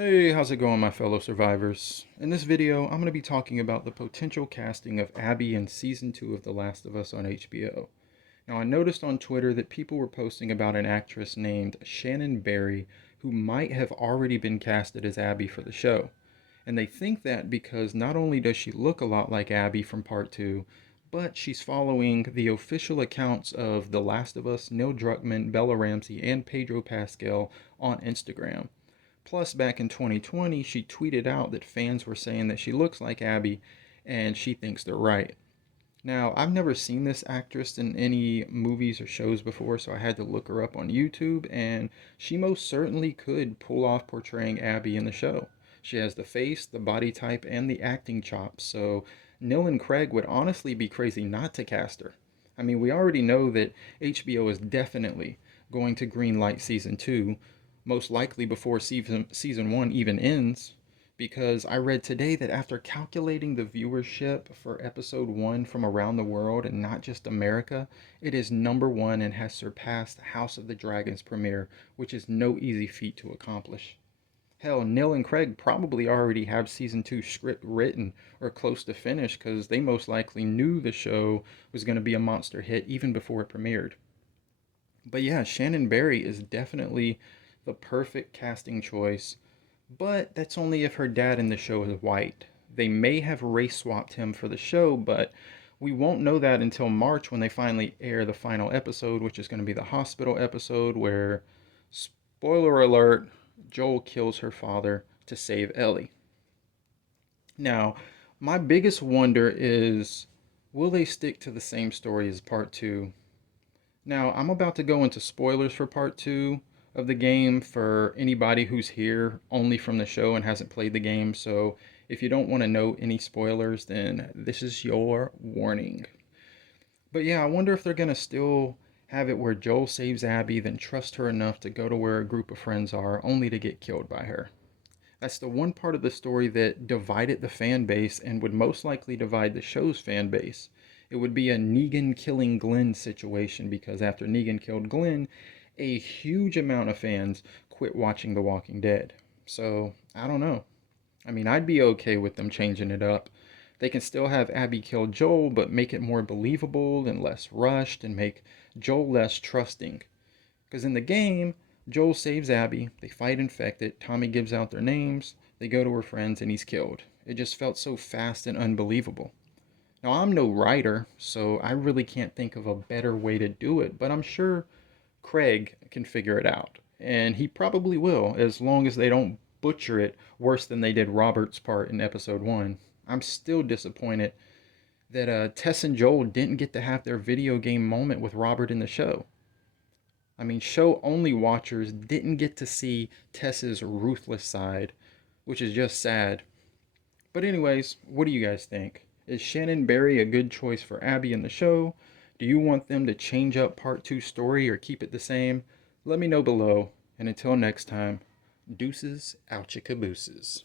Hey, how's it going, my fellow survivors? In this video, I'm going to be talking about the potential casting of Abby in Season 2 of The Last of Us on HBO. Now, I noticed on Twitter that people were posting about an actress named Shannon Barry who might have already been casted as Abby for the show. And they think that because not only does she look a lot like Abby from Part 2, but she's following the official accounts of The Last of Us, Neil Druckmann, Bella Ramsey, and Pedro Pascal on Instagram. Plus, back in 2020, she tweeted out that fans were saying that she looks like Abby and she thinks they're right. Now, I've never seen this actress in any movies or shows before, so I had to look her up on YouTube, and she most certainly could pull off portraying Abby in the show. She has the face, the body type, and the acting chops, so Neil and Craig would honestly be crazy not to cast her. I mean, we already know that HBO is definitely going to greenlight season 2, most likely before season 1 even ends, because I read today that after calculating the viewership for episode 1 from around the world and not just America, it is number 1 and has surpassed House of the Dragon's premiere, which is no easy feat to accomplish. Hell, Neil and Craig probably already have season 2 script written or close to finish because they most likely knew the show was going to be a monster hit even before it premiered. But yeah, Shannon Barry is definitely the perfect casting choice, but that's only if her dad in the show is white. They may have race swapped him for the show, but we won't know that until March when they finally air the final episode, which is going to be the hospital episode where, spoiler alert, Joel kills her father to save Ellie. Now, my biggest wonder is, will they stick to the same story as part 2? Now, I'm about to go into spoilers for part 2 of the game for anybody who's here only from the show and hasn't played the game. So if you don't want to know any spoilers, then this is your warning. But yeah, I wonder if they're going to still have it where Joel saves Abby, then trust her enough to go to where a group of friends are, only to get killed by her. That's the one part of the story that divided the fan base and would most likely divide the show's fan base. It would be a Negan killing Glenn situation because after Negan killed Glenn, a huge amount of fans quit watching The Walking Dead. So, I don't know. I mean, I'd be okay with them changing it up. They can still have Abby kill Joel, but make it more believable and less rushed and make Joel less trusting. Because in the game, Joel saves Abby, they fight infected, Tommy gives out their names, they go to her friends, and he's killed. It just felt so fast and unbelievable. Now, I'm no writer, so I really can't think of a better way to do it, but I'm sure Craig can figure it out. And he probably will, as long as they don't butcher it worse than they did Robert's part in episode 1. I'm still disappointed that Tess and Joel didn't get to have their video game moment with Robert in the show. I mean, show only watchers didn't get to see Tess's ruthless side, which is just sad. But, anyways, what do you guys think? Is Shannon Barry a good choice for Abby in the show? Do you want them to change up part 2 story or keep it the same? Let me know below. And until next time, deuces out your cabooses.